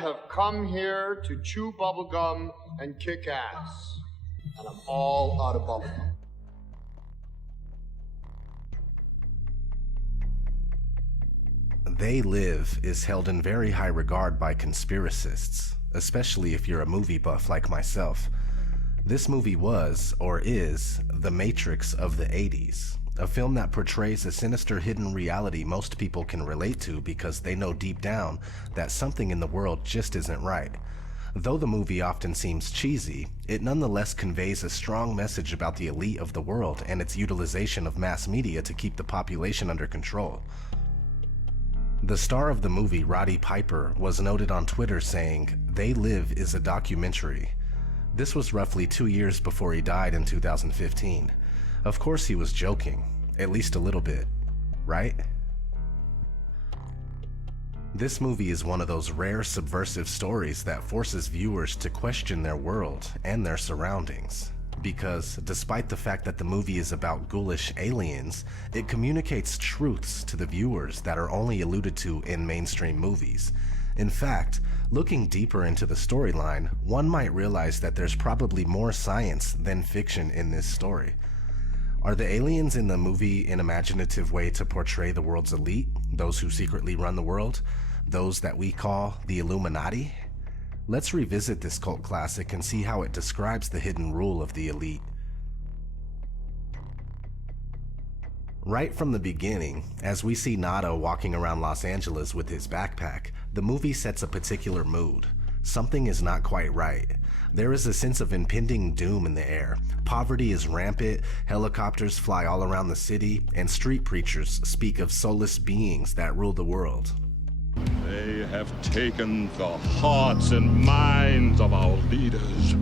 have come here to chew bubblegum and kick ass. And I'm all out of bubblegum. They Live is held in very high regard by conspiracists, especially if you're a movie buff like myself. This movie was, or is, the Matrix of the 80s, a film that portrays a sinister hidden reality most people can relate to because they know deep down that something in the world just isn't right. Though the movie often seems cheesy, it nonetheless conveys a strong message about the elite of the world and its utilization of mass media to keep the population under control. The star of the movie, Roddy Piper, was noted on Twitter saying, "They Live is a documentary." This was roughly 2 years before he died in 2015. Of course he was joking, at least a little bit, right? This movie is one of those rare subversive stories that forces viewers to question their world and their surroundings. Because despite the fact that the movie is about ghoulish aliens, it communicates truths to the viewers that are only alluded to in mainstream movies. In fact, looking deeper into the storyline, one might realize that there's probably more science than fiction in this story. Are the aliens in the movie an imaginative way to portray the world's elite, those who secretly run the world, those that we call the Illuminati? Let's revisit this cult classic and see how it describes the hidden rule of the elite. Right from the beginning, as we see Nada walking around Los Angeles with his backpack, the movie sets a particular mood. Something is not quite right. There is a sense of impending doom in the air. Poverty is rampant, helicopters fly all around the city, and street preachers speak of soulless beings that rule the world. They have taken the hearts and minds of our leaders.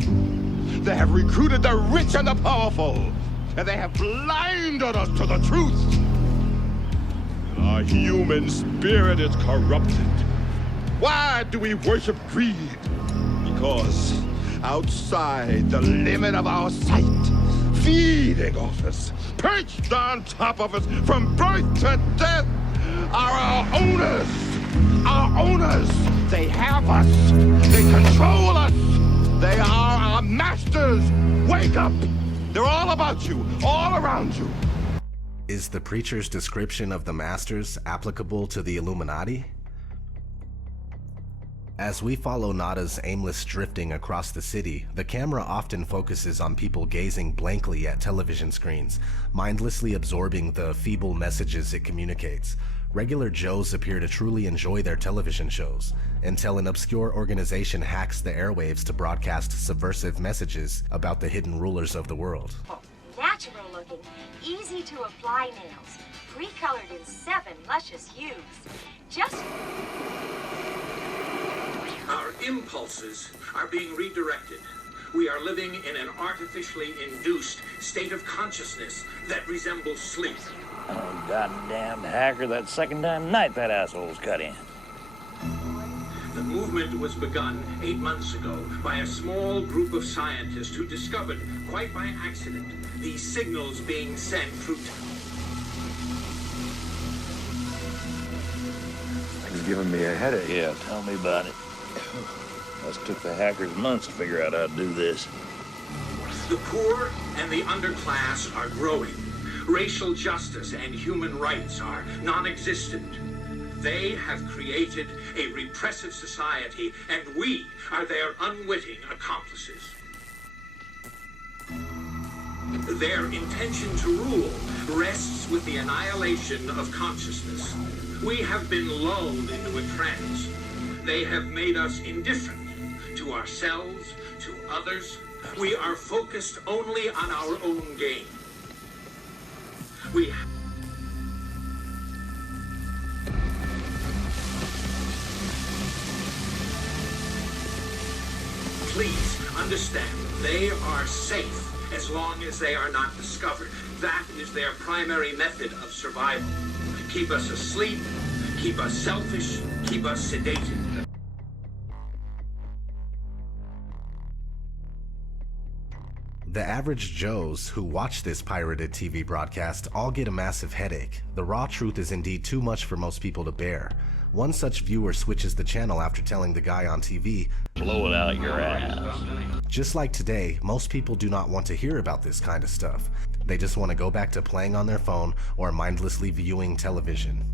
They have recruited the rich and the powerful, and they have blinded us to the truth. Our human spirit is corrupted. Why do we worship greed? Because outside the limit of our sight, feeding off us, perched on top of us from birth to death, are our owners. Our owners, they have us, they control us, they are our masters. Wake up, they're all about you, all around you. Is the preacher's description of the masters applicable to the Illuminati? As we follow Nada's aimless drifting across the city, the camera often focuses on people gazing blankly at television screens, mindlessly absorbing the feeble messages it communicates. Regular Joes appear to truly enjoy their television shows, until an obscure organization hacks the airwaves to broadcast subversive messages about the hidden rulers of the world. Natural looking, easy to apply nails, pre-colored in 7 luscious hues. Just... Our impulses are being redirected. We are living in an artificially induced state of consciousness that resembles sleep. Oh, goddamn hacker, that second time tonight that asshole's cut in. The movement was begun 8 months ago by a small group of scientists who discovered, quite by accident, these signals being sent through... It's giving me a headache. Yeah, tell me about it. Must took the hackers months to figure out how to do this. The poor and the underclass are growing. Racial justice and human rights are non-existent. They have created a repressive society, and we are their unwitting accomplices. Their intention to rule rests with the annihilation of consciousness. We have been lulled into a trance. They have made us indifferent to ourselves, to others. We are focused only on our own gain. Please understand, they are safe as long as they are not discovered. That is their primary method of survival. Keep us asleep, keep us selfish, keep us sedated. The average Joes who watch this pirated TV broadcast all get a massive headache. The raw truth is indeed too much for most people to bear. One such viewer switches the channel after telling the guy on TV, "Blow it out your ass." Just like today, most people do not want to hear about this kind of stuff. They just want to go back to playing on their phone or mindlessly viewing television.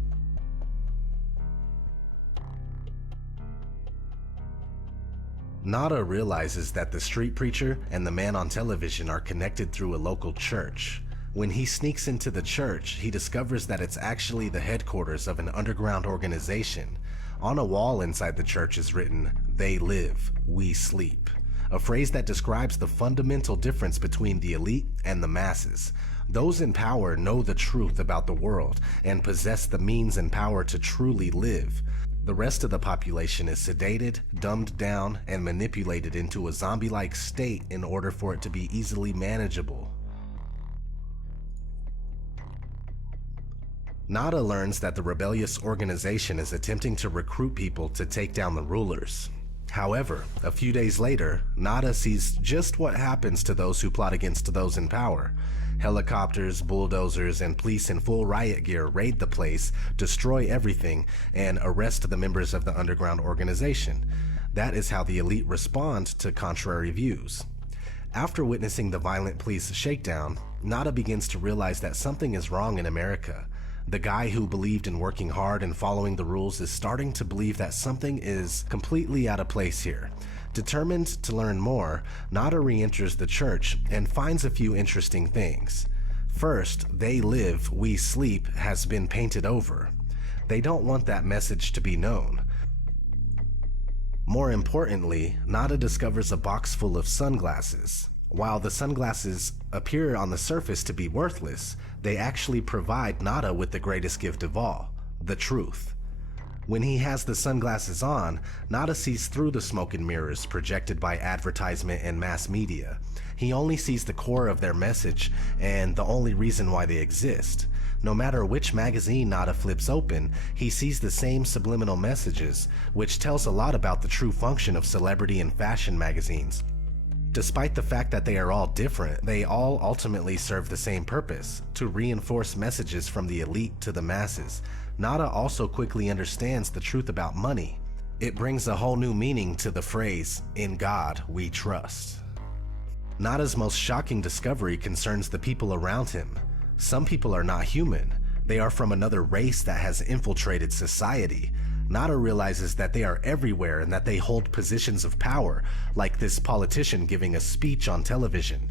Nada realizes that the street preacher and the man on television are connected through a local church. When he sneaks into the church, he discovers that it's actually the headquarters of an underground organization. On a wall inside the church is written, "They live, we sleep," a phrase that describes the fundamental difference between the elite and the masses. Those in power know the truth about the world and possess the means and power to truly live. The rest of the population is sedated, dumbed down, and manipulated into a zombie-like state in order for it to be easily manageable. Nada learns that the rebellious organization is attempting to recruit people to take down the rulers. However, a few days later, Nada sees just what happens to those who plot against those in power. Helicopters, bulldozers, and police in full riot gear raid the place, destroy everything, and arrest the members of the underground organization. That is how the elite respond to contrary views. After witnessing the violent police shakedown, Nada begins to realize that something is wrong in America. The guy who believed in working hard and following the rules is starting to believe that something is completely out of place here. Determined to learn more, Nada re-enters the church and finds a few interesting things. First, "They live, we sleep" has been painted over. They don't want that message to be known. More importantly, Nada discovers a box full of sunglasses. While the sunglasses appear on the surface to be worthless, they actually provide Nada with the greatest gift of all, the truth. When he has the sunglasses on, Nada sees through the smoke and mirrors projected by advertisement and mass media. He only sees the core of their message and the only reason why they exist. No matter which magazine Nada flips open, he sees the same subliminal messages, which tells a lot about the true function of celebrity and fashion magazines. Despite the fact that they are all different, they all ultimately serve the same purpose, to reinforce messages from the elite to the masses. Nada also quickly understands the truth about money. It brings a whole new meaning to the phrase, "In God we trust." Nada's most shocking discovery concerns the people around him. Some people are not human. They are from another race that has infiltrated society. Nada realizes that they are everywhere and that they hold positions of power, like this politician giving a speech on television.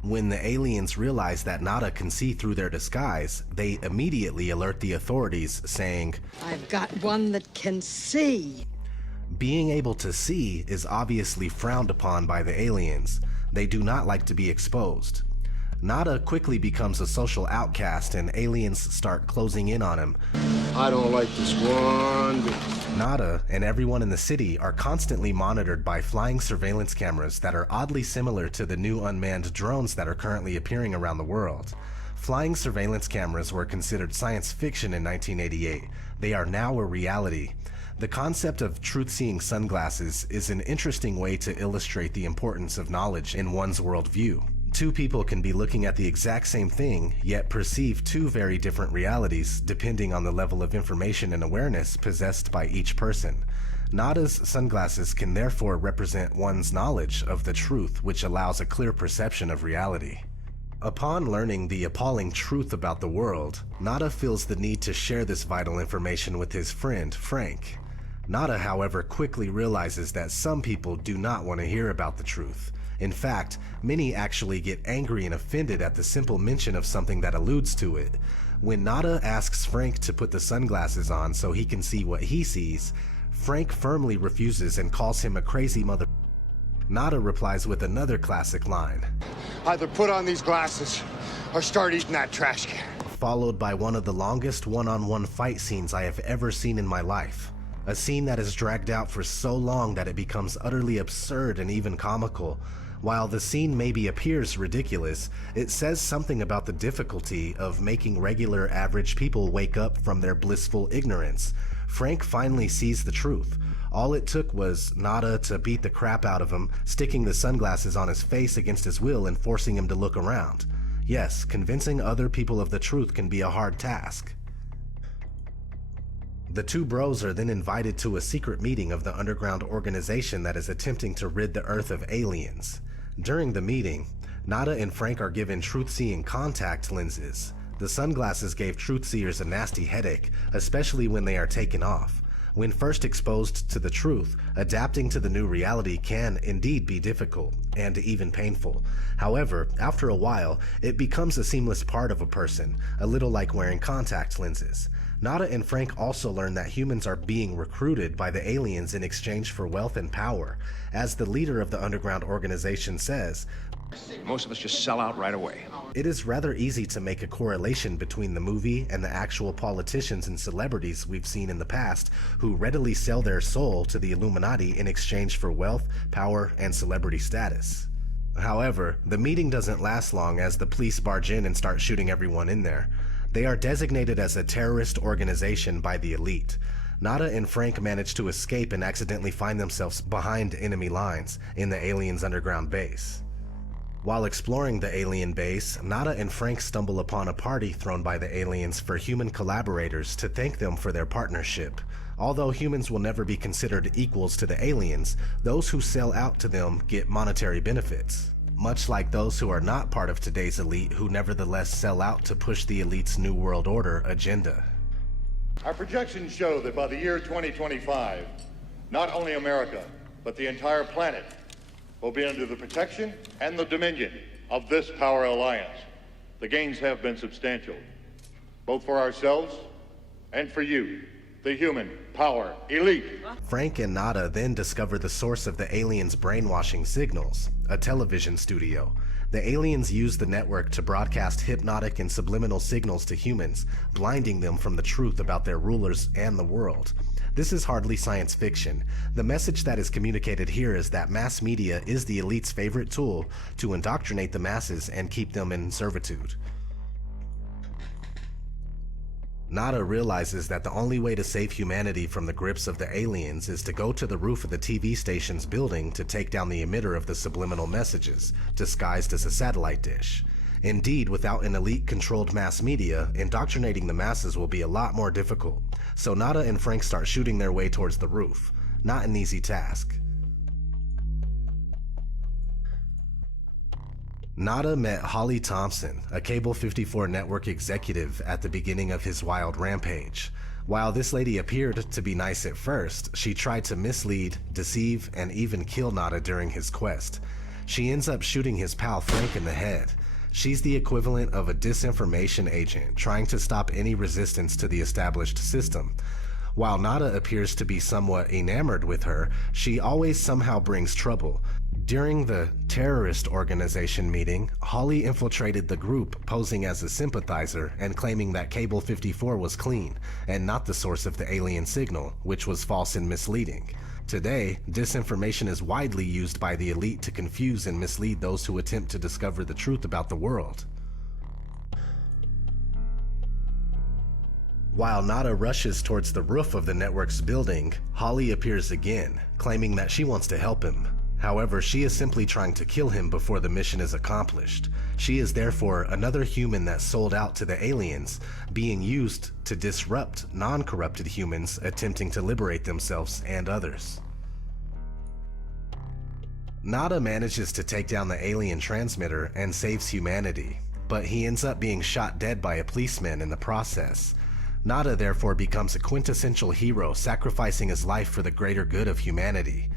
When the aliens realize that Nada can see through their disguise, they immediately alert the authorities, saying, "I've got one that can see." Being able to see is obviously frowned upon by the aliens. They do not like to be exposed. Nada quickly becomes a social outcast and aliens start closing in on him. I don't like this one bit. Nada and everyone in the city are constantly monitored by flying surveillance cameras that are oddly similar to the new unmanned drones that are currently appearing around the world. Flying surveillance cameras were considered science fiction in 1988. They are now a reality. The concept of truth-seeing sunglasses is an interesting way to illustrate the importance of knowledge in one's worldview. Two people can be looking at the exact same thing, yet perceive two very different realities, depending on the level of information and awareness possessed by each person. Nada's sunglasses can therefore represent one's knowledge of the truth, which allows a clear perception of reality. Upon learning the appalling truth about the world, Nada feels the need to share this vital information with his friend, Frank. Nada, however, quickly realizes that some people do not want to hear about the truth. In fact, many actually get angry and offended at the simple mention of something that alludes to it. When Nada asks Frank to put the sunglasses on so he can see what he sees, Frank firmly refuses and calls him a crazy mother. Nada replies with another classic line. Either put on these glasses or start eating that trash can. Followed by one of the longest one-on-one fight scenes I have ever seen in my life. A scene that is dragged out for so long that it becomes utterly absurd and even comical. While the scene maybe appears ridiculous, it says something about the difficulty of making regular average people wake up from their blissful ignorance. Frank finally sees the truth. All it took was Nada to beat the crap out of him, sticking the sunglasses on his face against his will and forcing him to look around. Yes, convincing other people of the truth can be a hard task. The two bros are then invited to a secret meeting of the underground organization that is attempting to rid the Earth of aliens. During the meeting, Nada and Frank are given truth-seeing contact lenses. The sunglasses gave truth-seers a nasty headache, especially when they are taken off. When first exposed to the truth, adapting to the new reality can indeed be difficult and even painful. However, after a while, it becomes a seamless part of a person, a little like wearing contact lenses. Nada and Frank also learn that humans are being recruited by the aliens in exchange for wealth and power. As the leader of the underground organization says, Most of us just sell out right away. it is rather easy to make a correlation between the movie and the actual politicians and celebrities we've seen in the past who readily sell their soul to the Illuminati in exchange for wealth, power, and celebrity status. However, the meeting doesn't last long as the police barge in and start shooting everyone in there. They are designated as a terrorist organization by the elite. Nada and Frank manage to escape and accidentally find themselves behind enemy lines in the aliens' underground base. While exploring the alien base, Nada and Frank stumble upon a party thrown by the aliens for human collaborators to thank them for their partnership. Although humans will never be considered equals to the aliens, those who sell out to them get monetary benefits, much like those who are not part of today's elite who nevertheless sell out to push the elite's New World Order agenda. Our projections show that by the year 2025, not only America, but the entire planet will be under the protection and the dominion of this power alliance. The gains have been substantial, both for ourselves and for you, the human power elite. Frank and Nada then discover the source of the aliens' brainwashing signals, a television studio. The aliens use the network to broadcast hypnotic and subliminal signals to humans, blinding them from the truth about their rulers and the world. This is hardly science fiction. The message that is communicated here is that mass media is the elite's favorite tool to indoctrinate the masses and keep them in servitude. Nada realizes that the only way to save humanity from the grips of the aliens is to go to the roof of the TV station's building to take down the emitter of the subliminal messages, disguised as a satellite dish. Indeed, without an elite-controlled mass media, indoctrinating the masses will be a lot more difficult. So Nada and Frank start shooting their way towards the roof. Not an easy task. Nada met Holly Thompson, a Cable 54 network executive, at the beginning of his wild rampage. While this lady appeared to be nice at first, she tried to mislead, deceive, and even kill Nada during his quest. She ends up shooting his pal Frank in the head. She's the equivalent of a disinformation agent trying to stop any resistance to the established system. While Nada appears to be somewhat enamored with her, she always somehow brings trouble. During the terrorist organization meeting, Holly infiltrated the group posing as a sympathizer and claiming that Cable 54 was clean and not the source of the alien signal, which was false and misleading. Today, disinformation is widely used by the elite to confuse and mislead those who attempt to discover the truth about the world. While Nada rushes towards the roof of the network's building, Holly appears again, claiming that she wants to help him. However, she is simply trying to kill him before the mission is accomplished. She is therefore another human that sold out to the aliens, being used to disrupt non-corrupted humans attempting to liberate themselves and others. Nada manages to take down the alien transmitter and saves humanity, but he ends up being shot dead by a policeman in the process. Nada therefore becomes a quintessential hero, sacrificing his life for the greater good of humanity.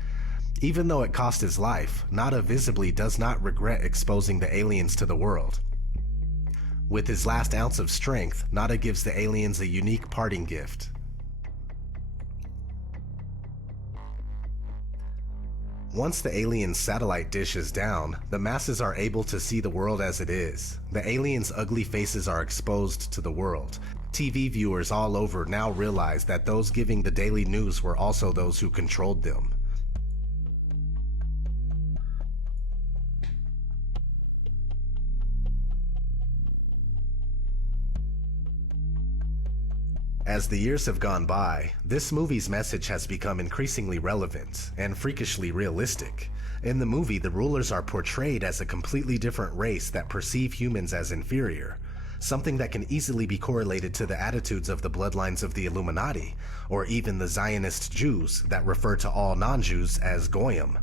Even though it cost his life, Nada visibly does not regret exposing the aliens to the world. With his last ounce of strength, Nada gives the aliens a unique parting gift. Once the aliens' satellite dish is down, the masses are able to see the world as it is. The aliens' ugly faces are exposed to the world. TV viewers all over now realize that those giving the daily news were also those who controlled them. As the years have gone by, this movie's message has become increasingly relevant and freakishly realistic. In the movie, the rulers are portrayed as a completely different race that perceive humans as inferior, something that can easily be correlated to the attitudes of the bloodlines of the Illuminati, or even the Zionist Jews that refer to all non-Jews as Goyim.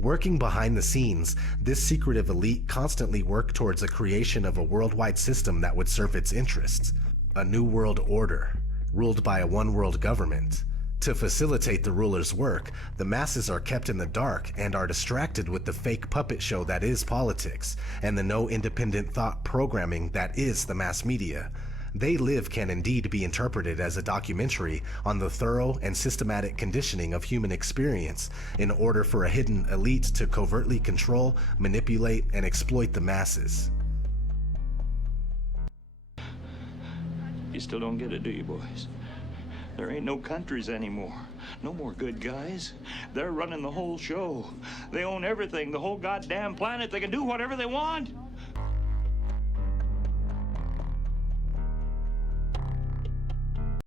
Working behind the scenes, this secretive elite constantly worked towards a creation of a worldwide system that would serve its interests, a new world order, ruled by a one-world government. To facilitate the ruler's work, the masses are kept in the dark and are distracted with the fake puppet show that is politics, and the no independent thought programming that is the mass media. They Live can indeed be interpreted as a documentary on the thorough and systematic conditioning of human experience in order for a hidden elite to covertly control, manipulate, and exploit the masses. You still don't get it, do you, boys? There ain't no countries anymore. No more good guys. They're running the whole show. They own everything, the whole goddamn planet. They can do whatever they want.